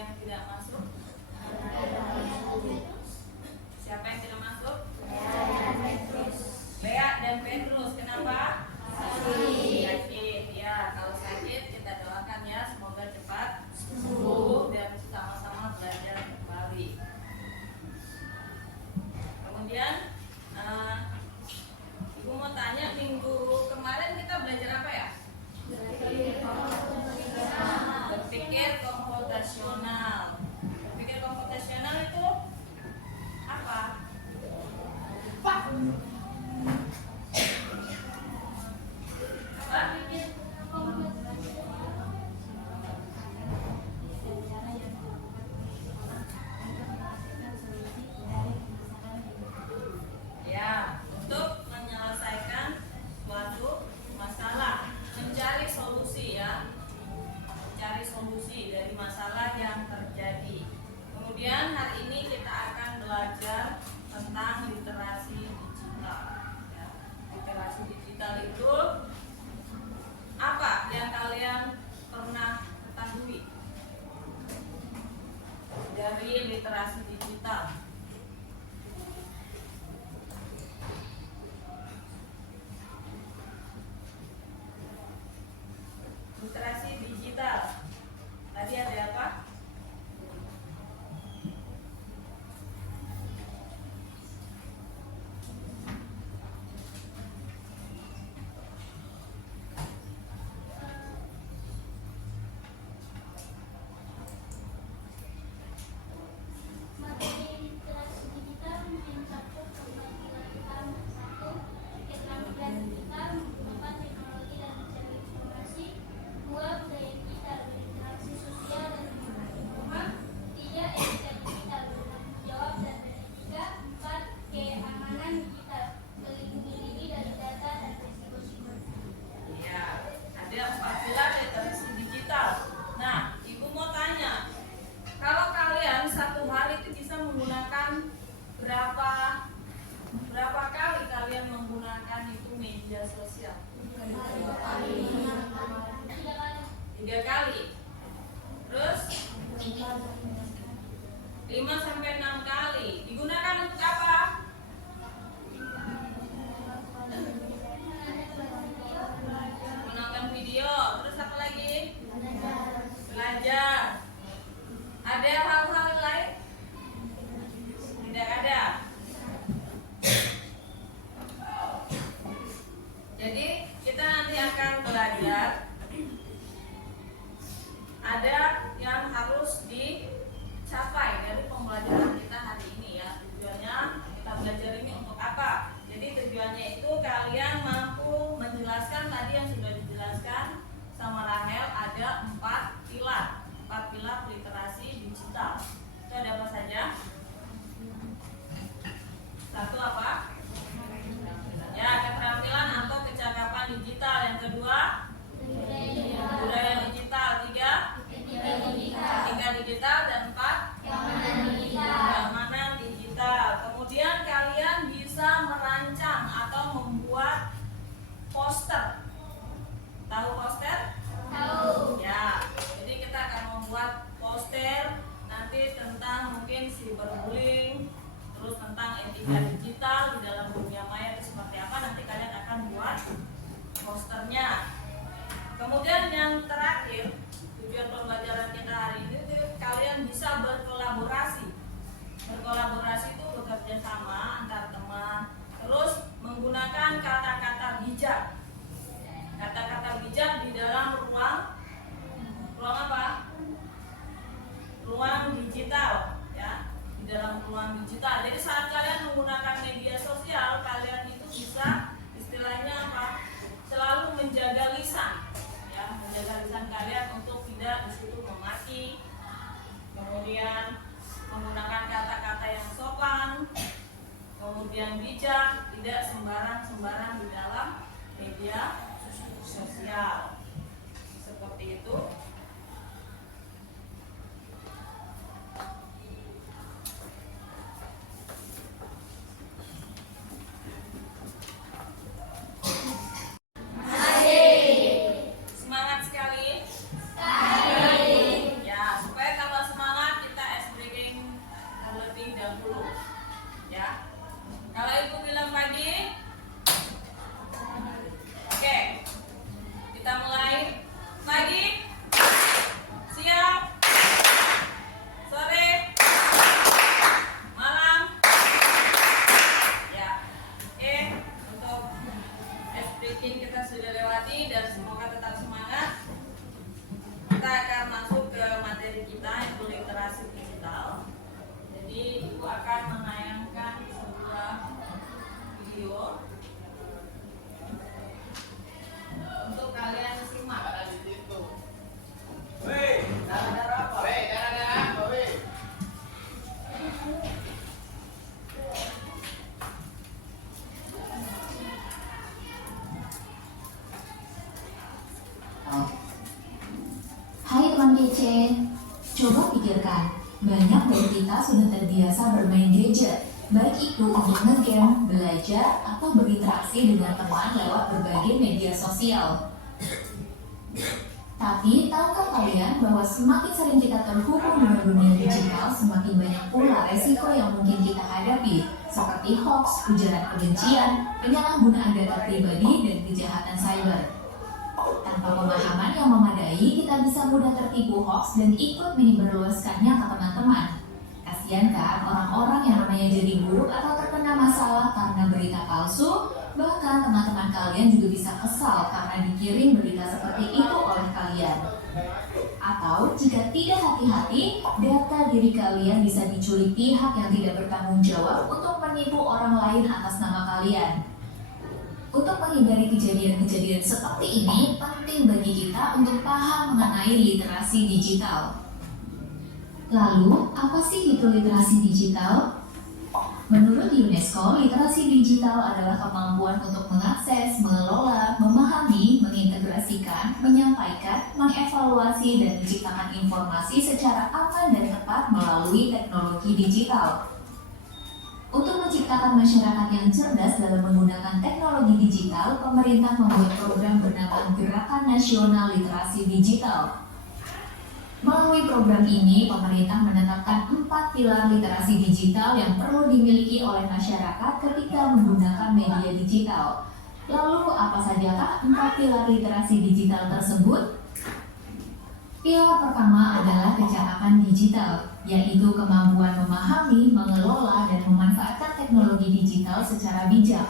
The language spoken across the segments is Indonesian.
yang tidak masuk? Siapa yang tidak masuk? Lea dan Petrus. Kenapa? Sakit. Ya, kalau sakit kita doakan ya, semoga cepat sembuh dan sama-sama belajar kembali. Kemudian Ibu mau tanya, minggu kemarin kita belajar apa ya? Berpikir komputasional. Berpikir komputasional itu apa? Apa? Ya, untuk menyelesaikan suatu masalah, mencari solusi ya, mencari solusi dari masalah yang terjadi. Kemudian hari ini kita akan belajar tentang literasi digital. Ya, literasi digital itu apa yang kalian pernah ketahui dari literasi digital? Literasi digital tadi ada apa? Berapa kali kalian menggunakan itu media sosial? 3 kali. Terus 5 sampai 6 kali. Digunakan untuk apa? Menonton video. Terus apa lagi? Belajar. Ada hal-hal lain? Tidak ada. Jadi kita nanti akan belajar, ada yang harus dicapai dari pembelajaran kita hari ini ya. Tujuannya kita belajar ini untuk apa? Jadi tujuannya itu kalian mampu menjelaskan tadi yang sudah dijelaskan sama Rahel, ada 4 pilar literasi digital. Itu ada apa saja? Satu apa? Ya, keterampilan atau kecakapan digital. Yang kedua, budaya digital. 3, etika digital. Dan 4, keamanan digital. Kemudian kalian bisa merancang atau membuat poster. Tahu poster? Tahu. Ya, jadi kita akan membuat poster nanti tentang mungkin cyberbullying, terus tentang etika digital di dalam dunia maya itu seperti apa, nanti kalian akan buat posternya. Kemudian yang terakhir, tujuan pembelajaran kita hari ini itu kalian bisa berkolaborasi. Berkolaborasi itu bekerja sama antar teman, terus menggunakan kata-kata bijak. Kata-kata bijak di dalam ruang apa? Ruang digital ya. Dalam ruang digital. Jadi saat kalian menggunakan media sosial, kalian itu bisa istilahnya apa? Selalu menjaga lisan, ya, menjaga lisan kalian untuk tidak di situ memaki, kemudian menggunakan kata-kata yang sopan, kemudian bijak, tidak sembarang di dalam media sosial. Seperti itu. Semangat sekali. Ya, supaya kalau semangat akan menayangkan sebuah video untuk kalian simak. Weh, gara-gara apa? Weh, gara-gara apa, weh? Hai teman kece, coba pikirkan, banyak dari kita sudah terbiasa bermain gadget, baik itu untuk nge-game, belajar, atau berinteraksi dengan teman lewat berbagai media sosial. Tapi, tahukah kalian bahwa semakin sering kita terhubung dengan dunia digital, semakin banyak pula resiko yang mungkin kita hadapi, seperti hoax, ujaran kebencian, penyalahgunaan data pribadi, dan kejahatan cyber. Tanpa pemahaman yang memadai, kita bisa mudah tertipu hoax dan ikut menyebarluaskannya ke teman-teman. Kasian kan orang-orang yang namanya jadi buruk atau terkena masalah karena berita palsu. Bahkan teman-teman kalian juga bisa kesal karena dikirim berita seperti itu oleh kalian. Atau jika tidak hati-hati, data diri kalian bisa diculik pihak yang tidak bertanggung jawab untuk menipu orang lain atas nama kalian. Untuk menghindari kejadian-kejadian seperti ini, penting bagi kita untuk paham mengenai literasi digital. Lalu, apa sih itu literasi digital? Menurut UNESCO, literasi digital adalah kemampuan untuk mengakses, mengelola, memahami, mengintegrasikan, menyampaikan, mengevaluasi, dan menciptakan informasi secara aman dan tepat melalui teknologi digital. Untuk menciptakan masyarakat yang cerdas dalam menggunakan teknologi digital, pemerintah membuat program bernama Gerakan Nasional Literasi Digital. Melalui program ini, pemerintah menetapkan 4 pilar literasi digital yang perlu dimiliki oleh masyarakat ketika menggunakan media digital. Lalu, apa sajakah 4 pilar literasi digital tersebut? Pilar pertama adalah kecakapan digital, yaitu kemampuan memahami, mengelola, dan memanfaatkan teknologi digital secara bijak.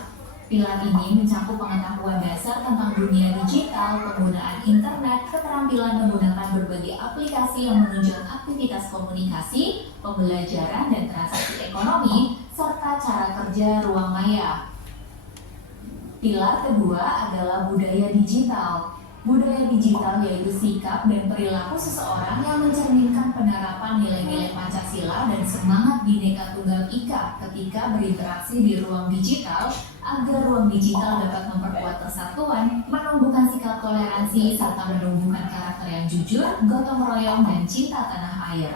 Pilar ini mencakup pengetahuan dasar tentang dunia digital, penggunaan internet, keterampilan menggunakan berbagai aplikasi yang menunjang aktivitas komunikasi, pembelajaran, dan transaksi ekonomi, serta cara kerja ruang maya. Pilar kedua adalah budaya digital. Budaya digital yaitu sikap dan perilaku seseorang yang mencerminkan penerapan nilai-nilai Pancasila dan semangat Bhinneka Tunggal Ika ketika berinteraksi di ruang digital agar ruang digital dapat memperkuat persatuan, menumbuhkan sikap toleransi, serta menumbuhkan karakter yang jujur, gotong royong, dan cinta tanah air.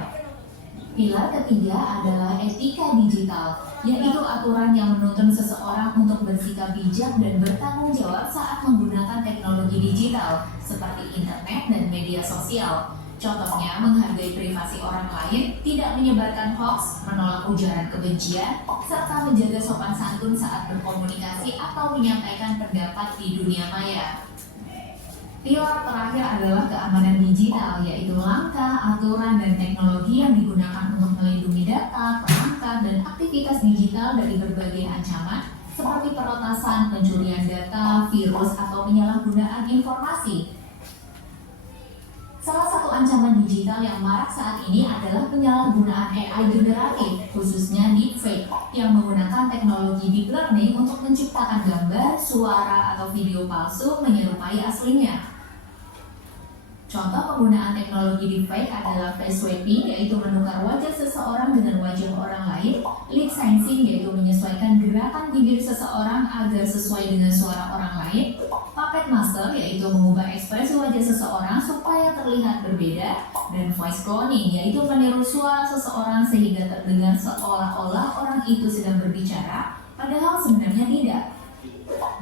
Pilar ketiga adalah etika digital, yaitu aturan yang menuntun seseorang untuk bersikap bijak dan bertanggung jawab saat menggunakan teknologi digital, seperti internet dan media sosial. Contohnya, menghargai privasi orang lain, tidak menyebarkan hoax, menolak ujaran kebencian, serta menjaga sopan santun saat berkomunikasi atau menyampaikan pendapat di dunia maya. Pilar terakhir adalah keamanan digital, yaitu langkah, aturan, dan teknologi yang digunakan untuk melindungi data, perangkat, dan aktivitas digital dari berbagai ancaman, seperti peretasan, pencurian data, virus, atau penyalahgunaan informasi. Salah satu ancaman digital yang marak saat ini adalah penyalahgunaan AI generatif, khususnya deepfake, yang menggunakan teknologi deep learning untuk menciptakan gambar, suara, atau video palsu menyerupai aslinya. Contoh penggunaan teknologi deepfake adalah face swapping, yaitu menukar wajah seseorang dengan wajah orang lain, lip syncing, yaitu menyesuaikan gerakan bibir seseorang agar sesuai dengan suara orang lain, puppet master, yaitu mengubah ekspresi wajah seseorang supaya terlihat berbeda, dan voice cloning, yaitu meniru suara seseorang sehingga terdengar seolah-olah orang itu sedang berbicara, padahal sebenarnya tidak.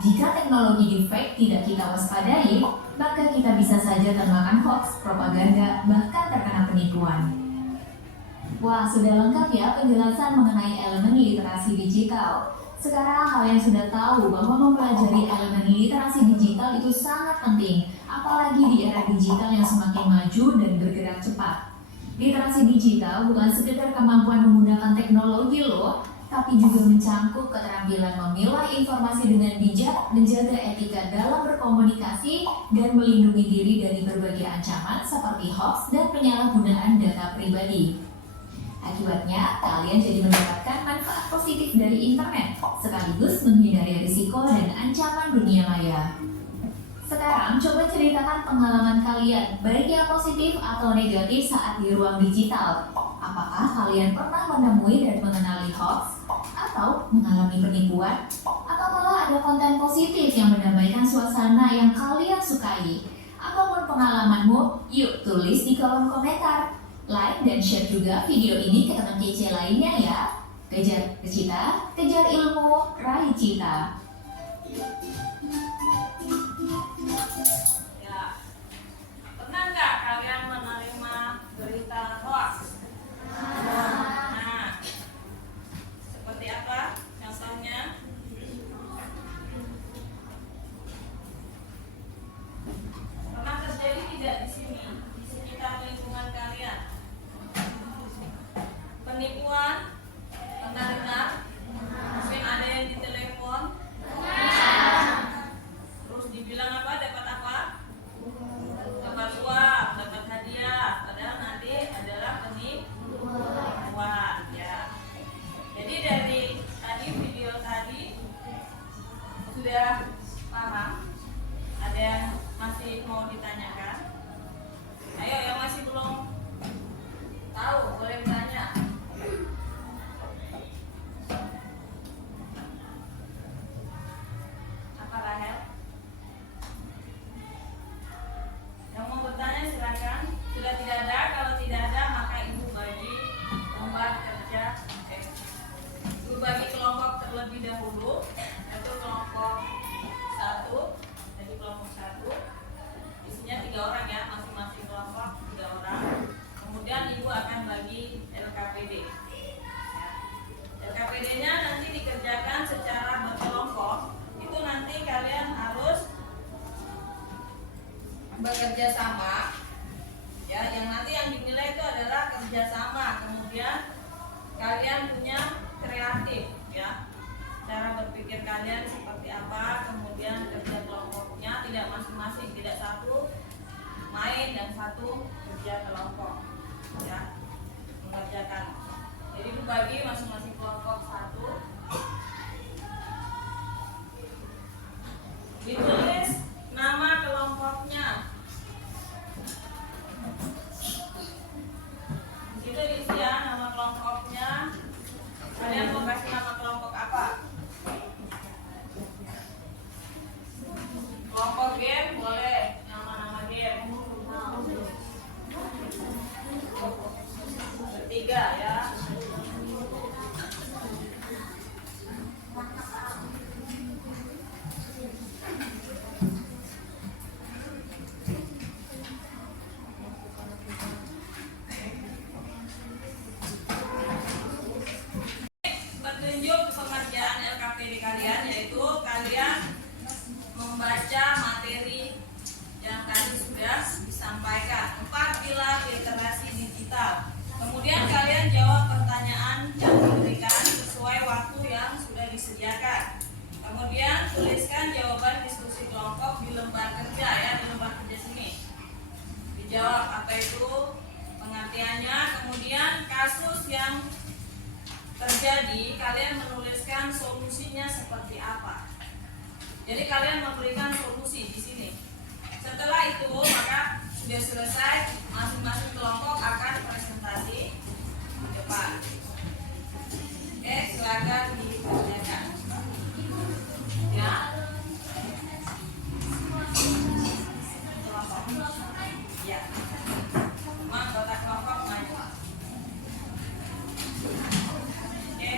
Jika teknologi deepfake tidak kita waspadai, maka kita bisa saja termakan hoax, propaganda, bahkan terkena penipuan. Wah, sudah lengkap ya penjelasan mengenai elemen literasi digital. Sekarang kalian sudah tahu bahwa mempelajari elemen literasi digital itu sangat penting, apalagi di era digital yang semakin maju dan bergerak cepat. Literasi digital bukan sekedar kemampuan menggunakan teknologi loh, tapi juga mencangkup keterampilan memilah informasi dengan bijak, menjaga etika dalam berkomunikasi, dan melindungi diri dari berbagai ancaman seperti hoax dan penyalahgunaan data pribadi. Akibatnya, kalian jadi mendapatkan manfaat positif dari internet, sekaligus menghindari risiko dan ancaman dunia maya. Sekarang, coba ceritakan pengalaman kalian, baik yang positif atau negatif saat di ruang digital. Apakah kalian pernah menemui dan mengenali hoax? Atau mengalami penipuan? Atau malah ada konten positif yang mendamaikan suasana yang kalian sukai? Apapun pengalamanmu, yuk tulis di kolom komentar. Like dan share juga video ini ke teman kece lainnya ya. Kejar cita, kejar ilmu, raih cita. Ya, pernah nggak kalian menerima berita hoax? Nah, seperti apa contohnya? Pernah terjadi tidak di sini, di sekitar lingkungan kalian? Penipuan? Pernah dengar? Mungkin ada yang ditelepon? Terus dibilang apa? Dapat apa? Dapat uang, dapat hadiah. Padahal nanti adalah penipuan, ya. Jadi dari tadi video tadi sudah paham? Ada yang masih mau ditanyakan? Ayo, yang masih belum tahu boleh bertanya. Apa Rahel? Yang mau bertanya silakan. Sudah tidak ada, kalau tidak ada maka ibu bagi lembar kerja. Ibu bagi kelompok terlebih dahulu, yaitu kelompok 1. Jadi kelompok 1 isinya 3 orang ya, masing-masing kelompok 3 orang. Kemudian ibu akan bagi LKPD. LKPD-nya nanti dikerjakan secara berkelompok. Itu nanti kalian harus bekerja sama. Ya, yang nanti yang dinilai itu adalah kerjasama. Kemudian kalian punya kreatif, ya. Cara berpikir kalian seperti apa, kemudian kerja kelompoknya tidak masing-masing, tidak satu main dan satu kerja kelompok, ya, mengerjakan. Jadi dibagi masing-masing kelompok 1. Ditulis nama kelompoknya. Di situ diisi ya nama kelompoknya. Kalian mau kasih nama kelompok apa? Kelompok game boleh, nama-nama game. Bertiga ya. Petunjuk pengerjaan LKPD kalian yaitu kalian membaca materi yang tadi sudah disampaikan. 4 pilar literasi digital. Kemudian kalian jawab pertanyaan yang diberikan sesuai waktu yang sudah disediakan. Kemudian tuliskan jawaban diskusi kelompok di lembar kerja ya, di lembar kerja sini. Dijawab apa itu pengertiannya. Kemudian kasus yang terjadi, kalian menuliskan solusinya seperti apa. Jadi kalian memberikan solusi di sini. Setelah itu maka sudah selesai, masing-masing kelompok akan presentasi di depan. Oke, silakan dikerjakan. Ya. Kelompok. Ya. Anggota kelompok maju. Oke.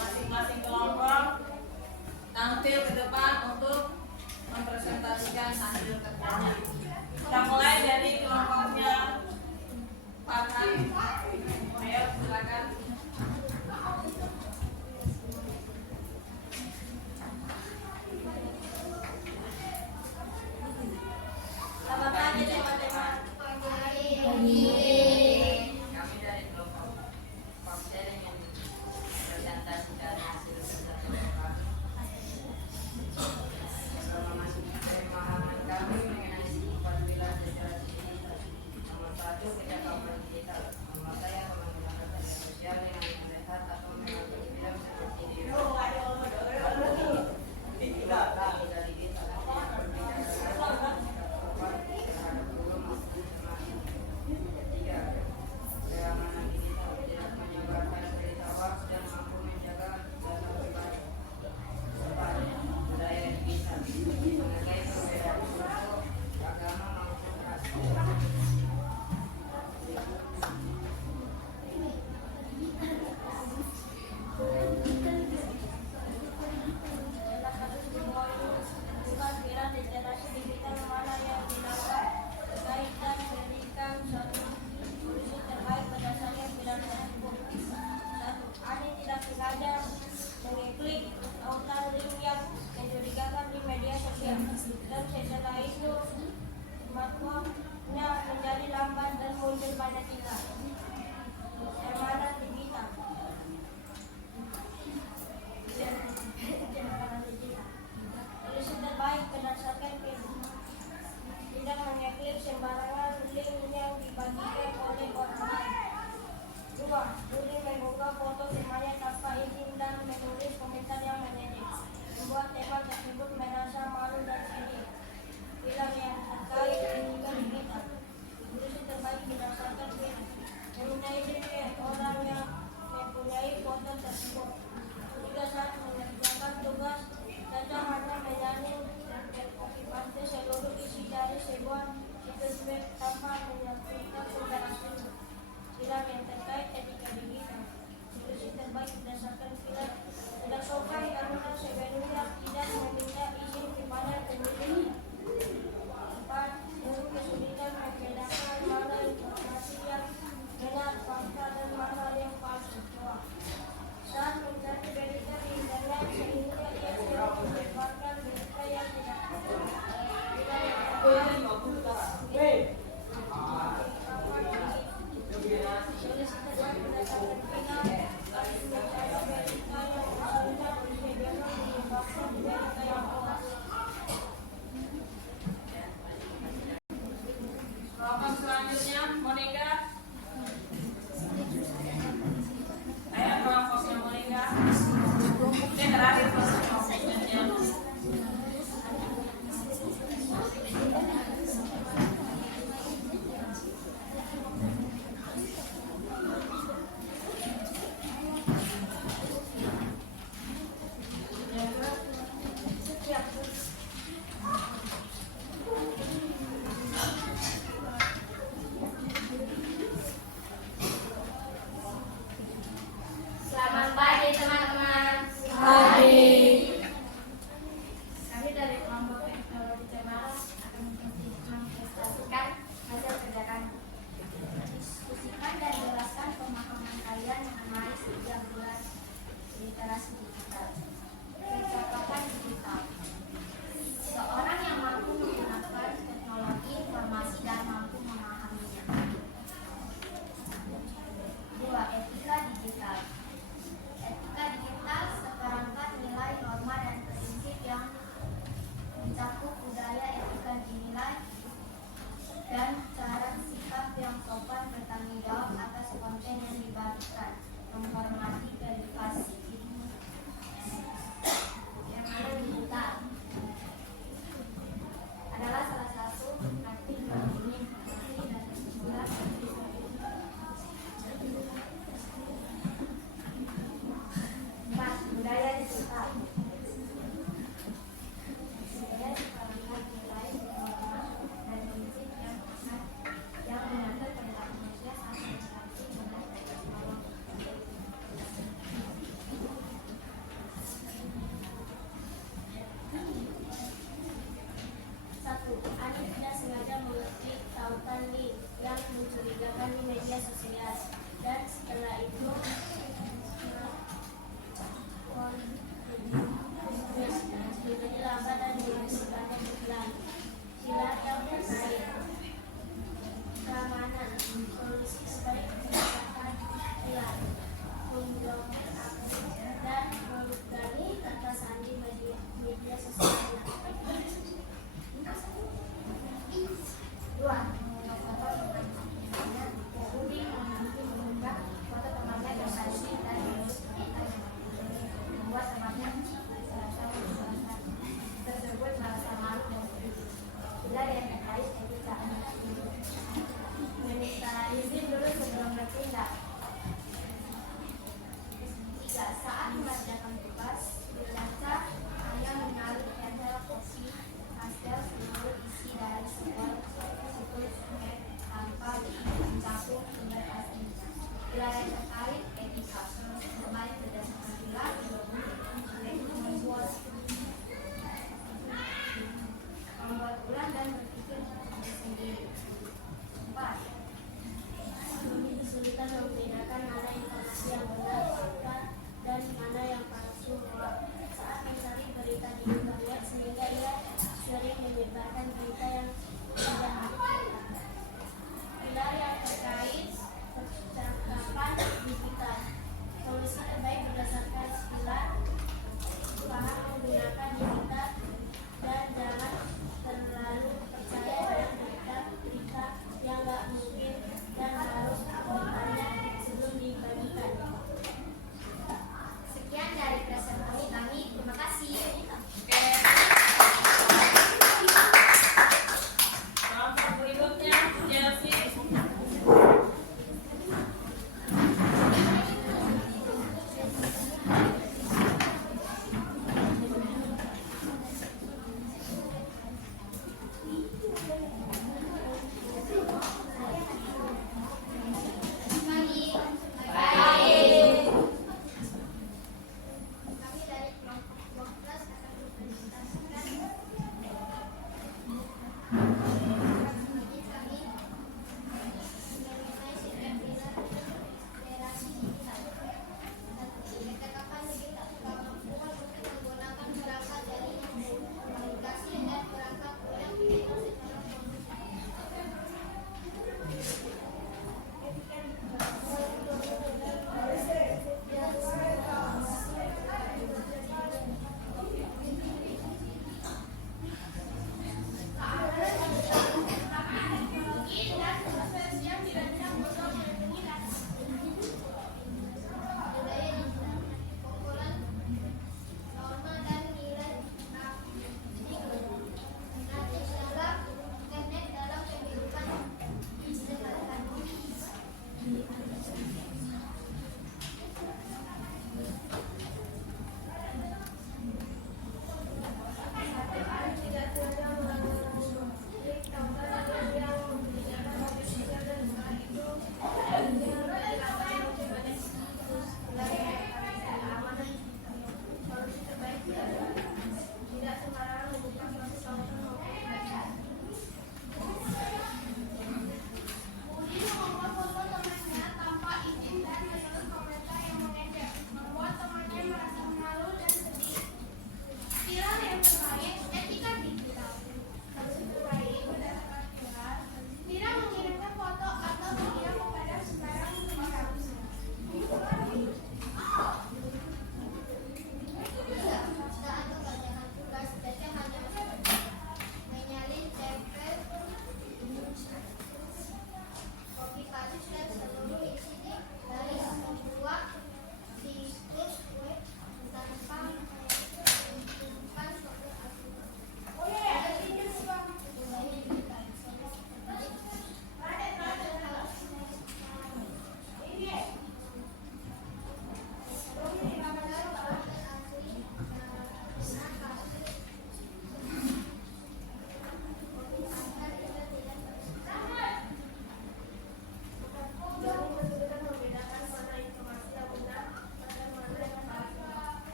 masing-masing kelompok tampil ke depan untuk mempresentasikan hasil kerjanya. Kita mulai dari kelompoknya Farhan. Ayo silakan. Selamat pagi teman-teman. Kami dari kelompok Pamsering yang presentasikan hasil kerja kelompok. Pemahaman kami mengenai sifat wilayah literasi. Nomor 1, kerja kampanye digital. Nomor saya menggunakan media sosial sosial. Dan setelah itu smartphone-nya menjadi lambat dan mundur pada kita. Permainan digital. Solusi terbaik berdasarkan film. Tidak mengeklik sembarangan link yang dibagikan oleh orang lain. 2. Juli mengunggah foto temannya tanpa izin dan menulis komentar yang menyedih, membuat teman tersebut merasa malu dan sedih. Film yang terkait dengan digital. Solusi terbaik berdasarkan film. Meminta izin ke orang yang mempunyai foto tersebut. 3. Saat mengerjakan tugas, saja hanya menyanyi dan copy paste seluruh isi dari sebuah situs web tanpa menyampaikan sumber asli. Film yang terkait etika digital. Solusi terbaik berdasarkan film. Tidak sopan karena sebelumnya tidak meminta izin kepada pemiliknya. 4. Kesulitan membedakan mana informasi yang benar, fakta dan mana yang palsu. Saat mencari berita di internet sehingga ia sering menyebarkan berita yang tidak benar. Solusi terbaik berdasarkan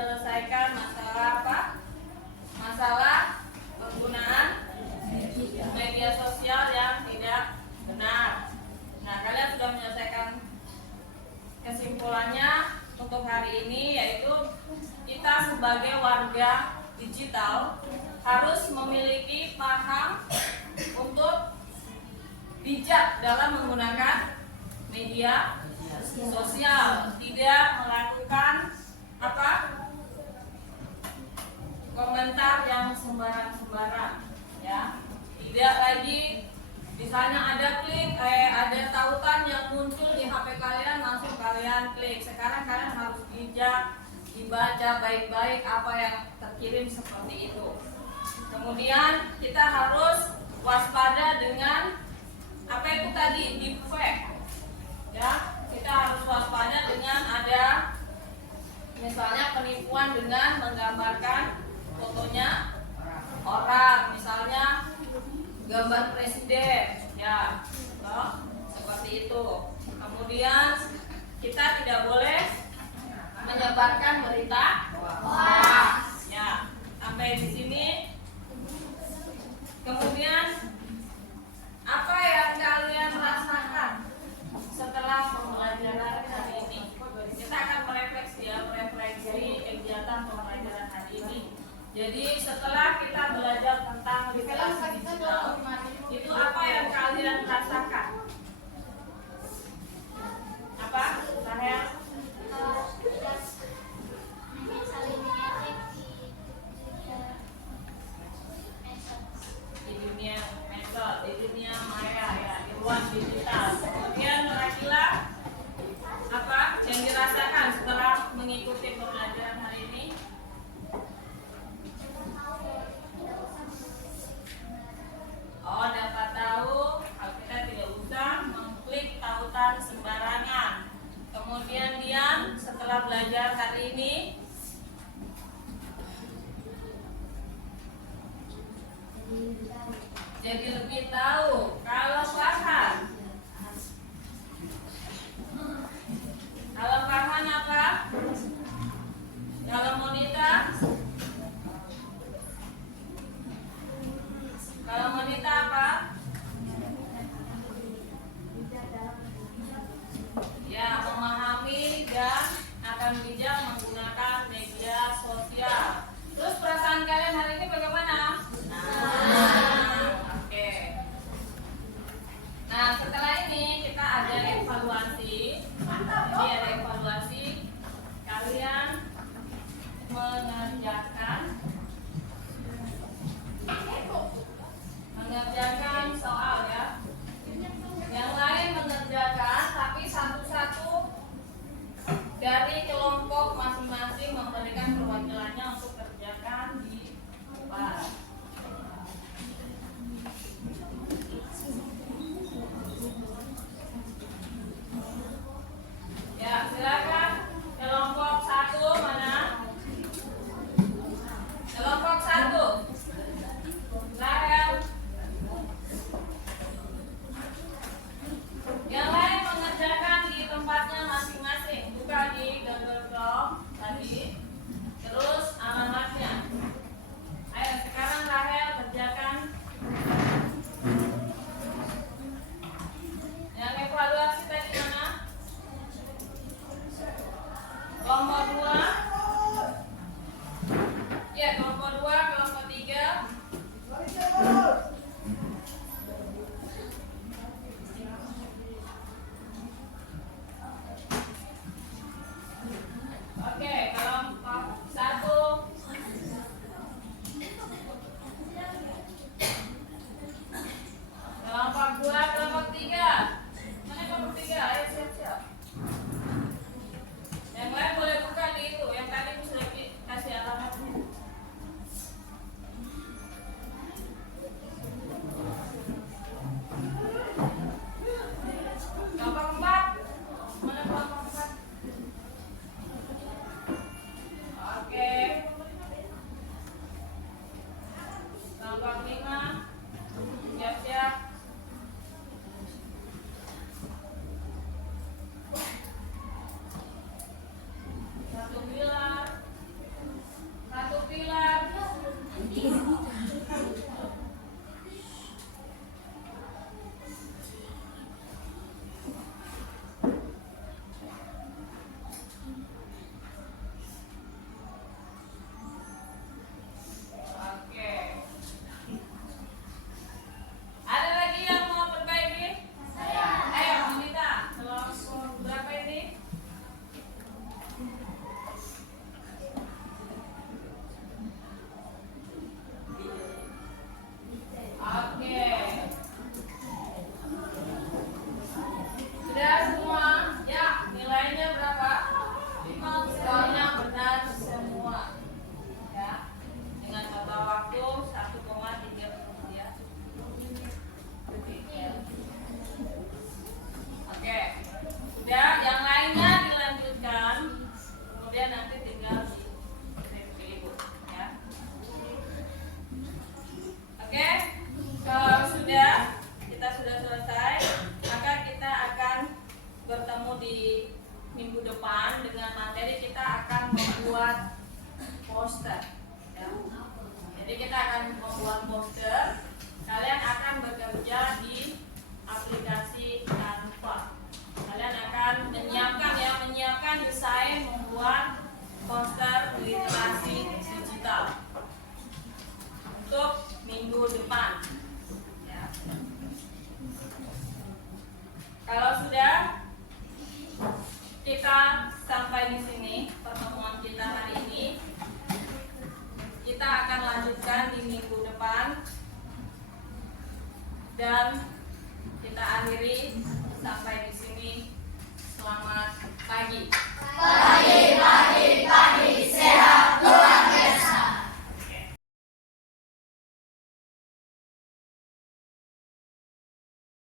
menyelesaikan masalah apa? Masalah penggunaan media sosial yang tidak benar. Nah, kalian sudah menyelesaikan kesimpulannya untuk hari ini, yaitu kita sebagai warga digital harus memiliki paham untuk bijak dalam menggunakan media sosial, tidak melakukan apa? Komentar yang sembarang-sembarang, ya. Tidak lagi misalnya ada ada tautan yang muncul di HP kalian, langsung kalian klik. Sekarang kalian harus bijak, dibaca baik-baik apa yang terkirim seperti itu. Kemudian kita harus waspada dengan apa itu tadi, deepfake. Ya, kita harus waspada dengan ada misalnya penipuan dengan menggambarkan fotonya orang, misalnya gambar presiden, ya, seperti itu. Kemudian kita tidak boleh menyebarkan berita hoax, ya. Sampai di sini. Kemudian apa yang kalian rasakan setelah pembelajaran hari ini? Kita akan merefleksi kegiatan pembelajaran hari ini. Jadi setelah kita belajar tentang literasi digital, itu apa yang kalian rasakan? Apa? Rahel? Di dunia medsos, di dunia maya, ya, di ruang digital. Kemudian Rakila, apa yang dirasakan setelah mengikuti pembelajaran hari ini? Oh, dapat tahu kalau kita tidak usah mengklik tautan sembarangan. Kemudian Dian, setelah belajar hari ini, jadi lebih tahu. Kalau Farhan, apa? Kalau Monita, apa? Ya, memahami dan akan bijak menggunakan media sosial. Terus perasaan kalian hari ini bagaimana? Oke. Nah, setelah ini kita ada evaluasi. Jadi ada evaluasi. Kalian mengerjakan soal, ya. Yang lain mengerjakan, tapi satu-satu dari kelompok masing-masing memberikan perwakilannya untuk kerjakan di kelas. Ya, silakan kelompok 1 di minggu depan dengan materi kita akan membuat poster. Ya. Jadi kita akan membuat poster. Kalian akan bekerja di aplikasi Canva. Kalian akan menyiapkan desain membuat poster literasi digital untuk minggu depan. Ya. Kalau sudah kita sampai di sini pertemuan kita hari ini, kita akan lanjutkan di minggu depan dan kita akhiri